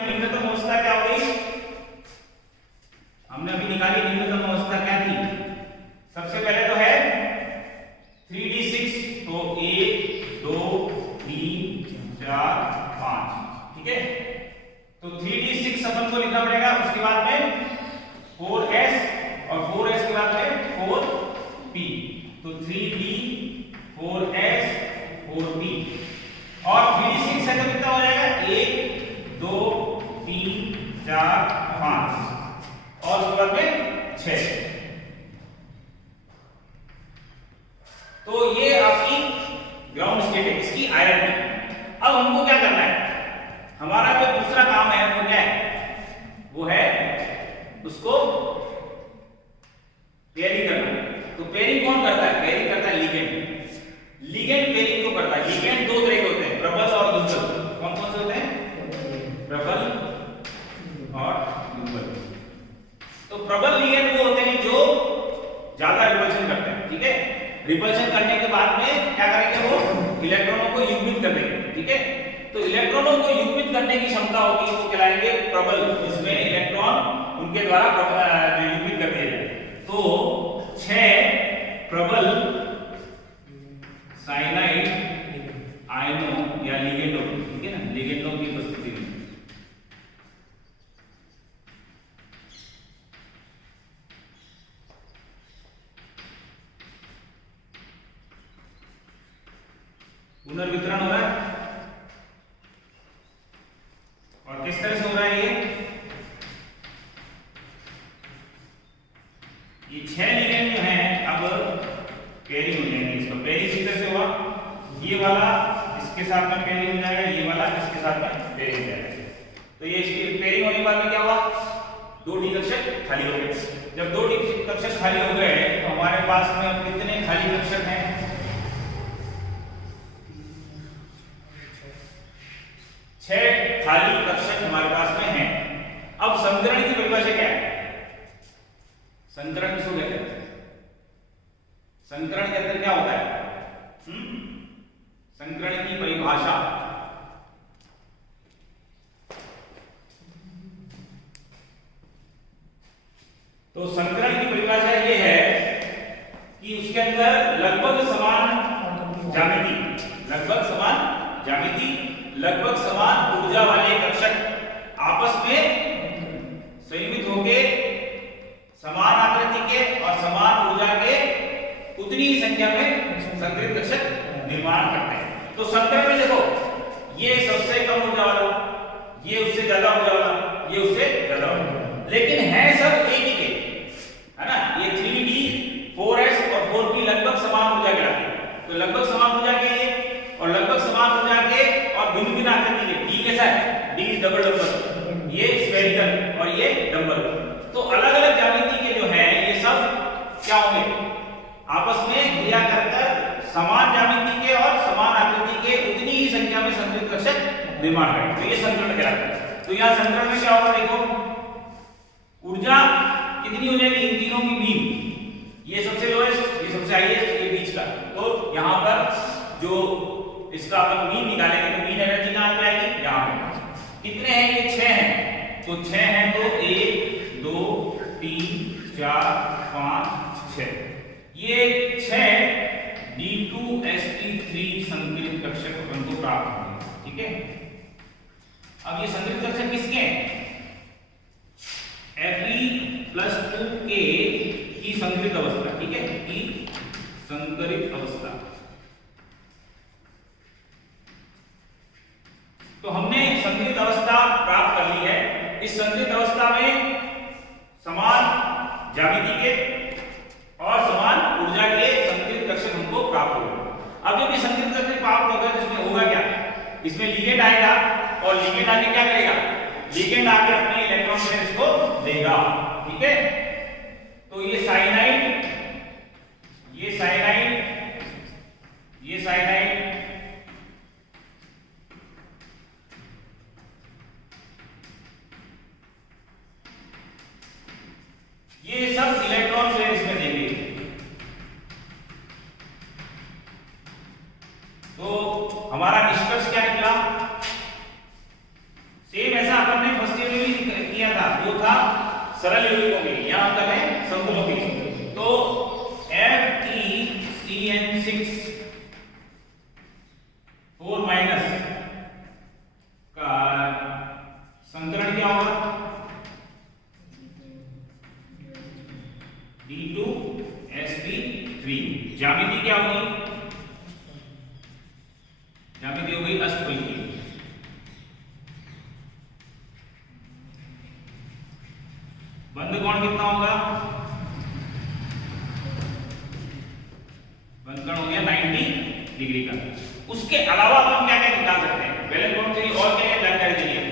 निम्नतम अवस्था क्या हो गई? हमने अभी निकाली निम्नतम अवस्था क्या थी? सबसे पहले तो है 3d6, तो 1 2 3 4 5, ठीक है। तो 3d6 अपन को लिखना पड़ेगा, उसके बाद में 4s और 4s के बाद में 4p, तो 3d 4s 4p, और 3d6 है तो कितना हो जाएगा? 1 2 3 4 5 और उसके बाद में 6। तो ये आपकी ग्राउंड स्टेट है, इसकी आयरन है। अब हमको क्या करना है? हमारा जो दूसरा काम है वो क्या है? वो है उसको पेयरिंग करना। तो पेयरिंग कौन करता है? पेयरिंग करता है लिगेंड। लिगेंड पेयरिंग को करता है। लिगेंड दो तरह के होते हैं, प्रबल और दुर्बल। कौन कौन से होते हैं? प्रबल और दुर्बल। तो प्रबल लिगेंड वो होते हैं जो ज्यादा रिपल्शन करते हैं, ठीक है। रिपल्शन करने के बाद में क्या करेंगे? वो इलेक्ट्रॉनों को युग्मित कर देंगे, ठीक है। तो इलेक्ट्रॉनों को युग्मित करने की क्षमता होती है, वो कहलाएंगे प्रबल, जिसमें इलेक्ट्रॉन उनके द्वारा युग्मित कर दिए जाए। तो 6 प्रबल साइनाइड आयनों या लिगेंडों, ठीक है ना, लिगेंडों की उपस्थिति में पुनर्वितरण हो रहा है। और किस तरह से हो रहा है? ये 6 लिगेंड जो हैं अब पेयरिंग हो जाएंगे। इसका पेयरिंग किस तरह से हुआ? ये वाला इसके साथ में पेयरिंग हो जाएगा, ये वाला इसके साथ में पेयरिंग हो जाएगा। तो ये इसकी पेयरिंग होने के बाद में क्या हुआ? 2 डी कक्षक खाली हो गए। जब 2 डी कक्षक खाली हो गए तो हमारे पास में कितने खाली कक्षक हैं? 6 खाली कक्षक हमारे पास में हैं। अब संकरण की परिभाषा क्या है? संकरण किसको कहते हैं? संकरण के अंदर क्या होता है? संकरण की परिभाषा तो संकरण की परिभाषा ये है कि उसके अंदर लगभग समान ज्यामिति, लगभग समान ऊर्जा वाले कक्षक आपस में संयुक्त होके समान आकृति के और समान ऊर्जा के उतनी ही संख्या में संकरित कक्षक निर्माण करते हैं। तो संकरण में देखो, ये सबसे कम ऊर्जा वाला, ये उससे ज्यादा ऊर्जा वाला, ये उससे ज्यादा वाला, लेकिन है सब एक ही के, है ना। ये 3d 4s और 4p लगभग समान ऊर्जा के हैं। तो लगभग समान ऊर्जा के ये और लगभग समान ऊर्जा के और भिन्न भिन्न आकृति के। d कैसा है? d इज डबल डबल, ये स्फेरिकल और ये डबल। तो अलग अलग ज्यामिति के जो हैं ये सब क्या होंगे? आपस में क्रिया कर समान ज्यामिति के और समान आकृति के उतनी ही संख्या में संकरित कक्षक निर्माण करेंगे। तो ये संकरण कहलाता है। तो यहाँ संकरण में क्या होगा? देखो, ऊर्जा कितनी हो जाएगी इन तीनों की? मीन, ये सबसे लोएस्ट, ये सबसे हाईएस्ट, ये बीच का। तो यहाँ पर जो इसका अपन मीन निकालेंगे तो मीन एनर्जी कहाँ पे आएगी? यहाँ पे। कितने हैं? ये 6 हैं। तो 6 हैं तो 1 2 3 4 5 6, ये 6 d2sp3 संकरित कक्षक अपन को प्राप्त होंगे, ठीक है। अब ये संकरित कक्षक किसके हैं? Fe+2k की संकरित अवस्था, ठीक है, की संकरित अवस्था। तो हमने संकरित अवस्था प्राप्त कर ली है। इस संकरित अवस्था में समान ज्यामिति के और समान ऊर्जा के संकरित कक्षक हमको प्राप्त हो गए। अब जब ये संकरित कक्षक प्राप्त होगा तो इसमें होगा क्या? इसमें लिगेंड आएगा और लिगेंड आके क्या करेगा? लिगेंड आके अपने इलेक्ट्रॉन पेयर्स को देगा, ठीक है। तो ये साइनाइड, ये साइनाइड, ये साइनाइड, ये सब इलेक्ट्रॉन पेयर्स में देंगे। तो हमारा निष्कर्ष क्या निकला? सेम ऐसा अपन ने था सरल यौगिकों के लिए, यहाँ मतलब है संकुलों के लिए। तो FeCN6 4 माइनस का संकरण क्या होगा? D2sp3। ज्यामिति क्या होगी? ज्यामिति हो गई अष्टफल की। बंध कोण कितना होगा? बंध कोण हो गया 90 डिग्री का। उसके अलावा हम क्या क्या निकाल सकते हैं? वैलेंस बॉन्ड थ्योरी और क्या क्या जानकारी देनी है?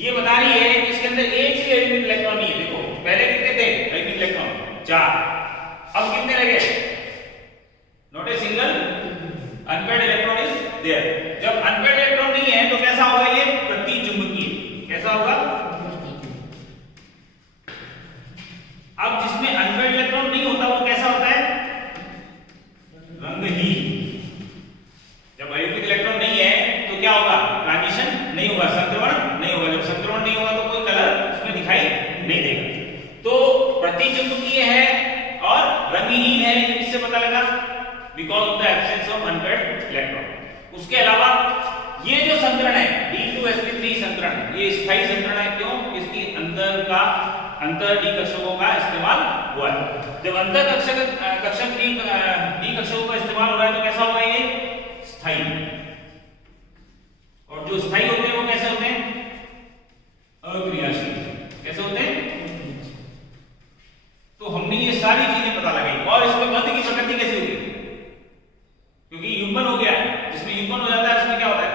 ये बता रही है कि इसके अंदर एक ही अयनिक इलेक्ट्रॉन नहीं है। देखो पहले कितने थे अयनिक इलेक्ट्रॉन? 4। अब कितने रह गए? Not a single unpaired electron is there. जब अनपेयर्ड इलेक्ट्रॉन नहीं है तो कैसा होगा? ये प्रतिचुंबकीय। कैसा होगा? अब जिसमें अनपेयर्ड इलेक्ट्रॉन नहीं होता वो कैसा होता है? रंगहीन। जब अयनिक इलेक्ट्रॉन नहीं है तो क्या होगा? ट्रांजिशन नहीं होगा, संक्रमण नहीं होगा। जब संक्रमण नहीं होगा तो कोई कलर उसमें दिखाई नहीं देगा। तो प्रतिचुंबकीय है और रंगहीन है, ये किससे पता लगा? Because of the absence of unpaired electron. उसके अलावा ये जो संकरण है D2sp3 संकरण, ये स्थायी संकरण है। क्यों? इसकी अंदर का अंतर डी कक्षकों का इस्तेमाल हुआ है। जब अंतर कक्षक डी कक्षकों का इस्तेमाल हो रहा है तो कैसा होगा? ये स्थायी। और जो स्थायी होते हैं वो कैसे होते हैं? अक्रियाशील। कैसे होते हैं? तो हमने ये सारी चीजें पता लगाई। और इसमें बंध की प्रकृति कैसे होगी? क्योंकि युग्मन हो गया। जिसमें युग्मन हो जाता है उसमें क्या होता है?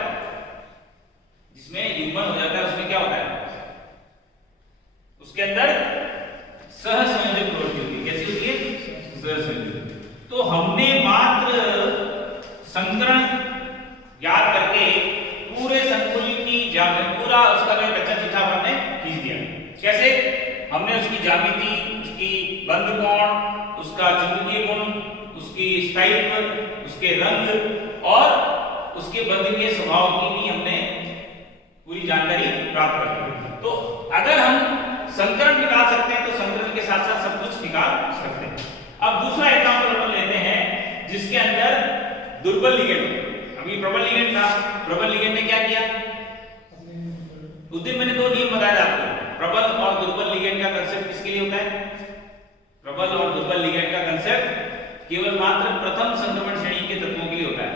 जिसमें युग्मन हो जाता है उसमें क्या होता है? उसके अंदर सहसंयोजक प्रवृत्ति होती है। कैसी होती है? सहसंयोजक। तो हमने मात्र संकरण याद करके पूरे संकुल की पूरा उसका जो कच्चा चिट्ठा हमने खींच दिया। कैसे? हमने उसकी ज्यामिति, उसकी बंध कोण, उसका चुंबकीय गुण, उसकी स्थायित्व, उसके रंग और उसके बंध के स्वभाव की भी हमने पूरी जानकारी प्राप्त कर ली। तो अगर हम संकरण निकाल सकते हैं तो संकरण के साथ साथ सब कुछ निकाल सकते हैं। अब दूसरा एग्जांपल अपन लेते हैं जिसके अंदर दुर्बल लिगेंड। अभी प्रबल लिगेंड था। प्रबल लिगेंड ने क्या किया? उस दिन मैंने 2 नियम बताया आपको। प्रबल और दुर्बल लिगेंड का कांसेप्ट किसके लिए होता है? प्रबल और दुर्बल लिगेंड का कांसेप्ट केवल मात्र प्रथम संक्रमण श्रेणी के तत्वों के लिए होता है।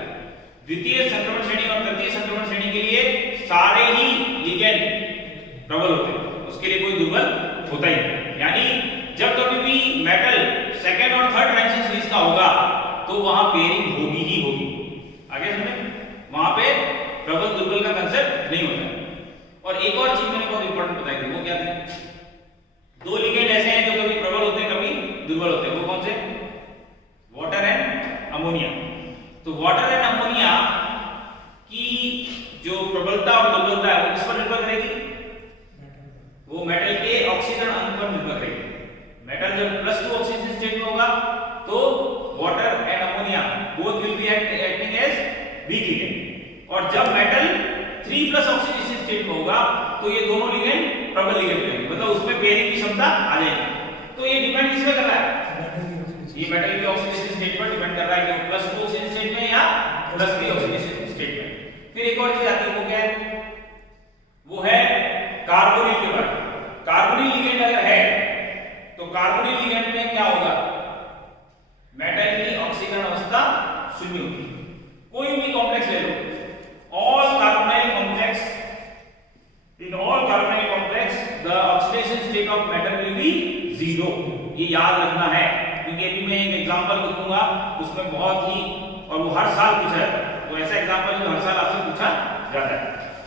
द्वितीय संक्रमण श्रेणी और तृतीय संक्रमण श्रेणी के लिए सारे ही लिगेंड प्रबल होते हैं, उसके लिए कोई दुर्बल होता ही नहीं। यानी जब कभी भी मेटल सेकंड और थर्ड ट्रांजिशन सीरीज का होगा तो वहां पेयरिंग होगी ही होगी। आगे समझे? वहां पे प्रबल दुर्बल का कांसेप्ट नहीं होता। और एक और चीज मैंने बहुत इंपॉर्टेंट बताई थी, वो क्या थी? 2 लिगेंड ऐसे हैं जो कभी प्रबल होते हैं कभी दुर्बल होते हैं। वो कौन से? Water and ammonia. तो वाटर एंड अमोनिया की जो प्रबलता और दुर्बलता है वो किस पर निर्भर करेगी? वो मेटल के ऑक्सीजन अंक पर निर्भर करेगी। मेटल जब +2 ऑक्सीजन स्टेट में होगा तो water and ammonia both will be acting as weak ligand. और जब मेटल 3+ ऑक्सीडेशन स्टेट में होगा तो ये दोनों लिगेंड प्रबल लिगेंड बनेंगे, मतलब उसमें पेयरिंग की क्षमता आ जाएगी। तो ये डिपेंड किस पे कर रहा है? ये मेटल के ऑक्सीडेशन स्टेट पर डिपेंड कर रहा है कि वो +2 ऑक्सीजन स्टेट में या +3 ऑक्सीडेशन स्टेट में। फिर एक और चीज आती है, वो क्या है? वो है कार्बोनिल के बारे में। कार्बोनिल लिगेंड अगर है तो कार्बोनिल लिगेंड में क्या होगा? मेटल की ऑक्सीकरण अवस्था 0 होगी। कोई भी कॉम्प्लेक्स ले लो, all carbonyl complex, in all carbonyl complex the oxidation state of metal will be 0। ये याद रखना है क्योंकि अभी मैं एक एग्जांपल दूंगा उसमें बहुत ही, और वो हर साल पूछा जाता है। तो ऐसा एग्जांपल जो हर साल आपसे पूछा जाता है।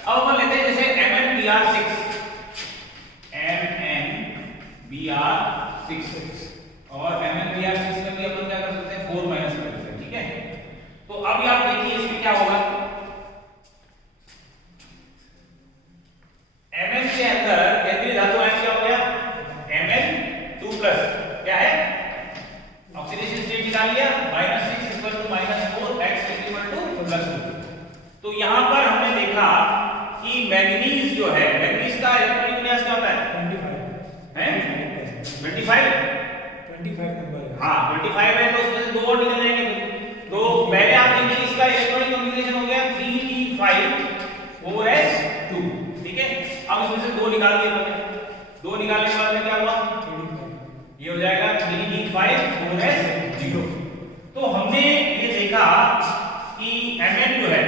अब अपन लेते हैं जैसे MnBr6 और MnBr6 में भी अपन क्या कर सकते हैं? 4 माइनस कर सकते हैं। ठीक है, तो अभी आप देखिए इसमें क्या होगा। Mn के अंदर केंद्रीय धातु आयन क्या हो गया? Mn2+। क्या है? ऑक्सीडेशन स्टेट निकाल लिया। -6 -4 x +2। तो यहां पर हमने देखा कि मैंगनीज जो है, मैंगनीज का इलेक्ट्रॉनिक विन्यास क्या होता है? 25 नंबर है। हाँ 25 है तो उसमें से 2 और निकल जाएंगे। तो पहले आप देखिए इसका इलेक्ट्रॉनिक कॉन्फ़िगरेशन हो गया 3d5 4s2, ठीक है। अब इसमें से 2 निकाल दिए हमने, 2 निकालने के बाद में क्या हुआ, ये हो जाएगा 3d5 4s0। तो हमने ये देखा कि Mn जो है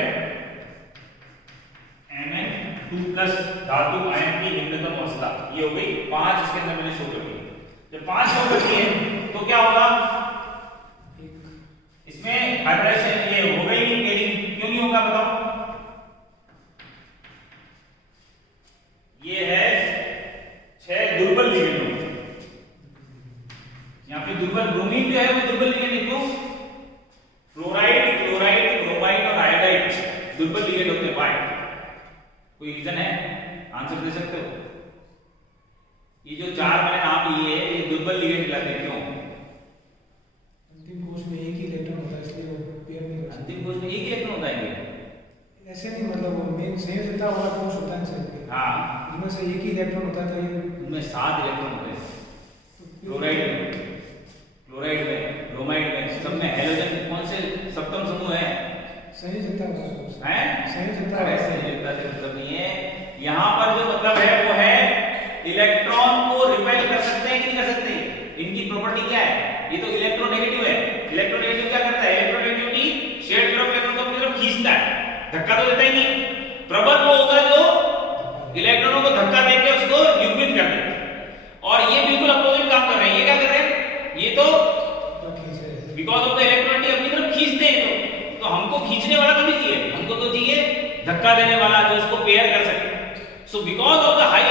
Mn2+ धातु आयन की निम्नतम अवस्था ये हो गई 5, इसके अंदर मैंने शो कर दी। जब 5 शो करती है तो क्या होगा, इसमें हाइब्रिडाइजेशन ये होगा ही नहीं, पेयरिंग क्यों नहीं होगा बताओ। ये है 6 दुर्बल लिगेंड, यहाँ पे दुर्बल ब्रोमीन जो है वो दुर्बल लिगेंड, क्यों, फ्लोराइड क्लोराइड ब्रोमाइड और आयोडाइड दुर्बल लिगेंड होते हैं। वाई, कोई रीजन है, आंसर दे सकते हो। ये जो 4 मैंने नाम लिए ये दुर्बल लिगेंड कहलाते हैं, क्यों, अंतिम कोश में एक ही इलेक्ट्रॉन होता है इसलिए वो पेयर नहीं कर सकते। अंतिम कोश में एक ही इलेक्ट्रॉन होता है ऐसे नहीं, मतलब वो मेन संयोजकता वाला कोश होता है सेल पे, हाँ इसमें से एक ही इलेक्ट्रॉन होता है, तो ये उनमें 7 इलेक्ट्रॉन होते हैं। क्लोराइड में ब्रोमाइड में सब में हैलोजन कौन से सप्तम समूह है, संयोजकता वाला कोश हैं, संयोजकता संयोजकता से मतलब नहीं है। यहाँ पर जो मतलब है वो है इलेक्ट्रॉन को रिपेल कर सकते हैं कि नहीं कर सकते, इनकी प्रॉपर्टी क्या है, ये तो इलेक्ट्रोनेगेटिव है। इलेक्ट्रोनेगेटिव क्या करता है, इलेक्ट्रोनेगेटिविटी शेयर्ड ग्रुप इलेक्ट्रॉन को अपनी तरफ खींचता है, धक्का तो देता ही नहीं। प्रबल वो होगा जो इलेक्ट्रॉनों को धक्का देके उसको युग्मित कर देता है, और ये बिल्कुल अपोजिट काम कर रहे हैं। ये क्या कर रहे हैं, ये तो बिकॉज ऑफ द इलेक्ट्रोनिटी अपनी तरफ खींचते हैं, तो हमको खींचने वाला तो नहीं चाहिए, हमको तो चाहिए धक्का देने वाला जो उसको पेयर कर सके। So because of the high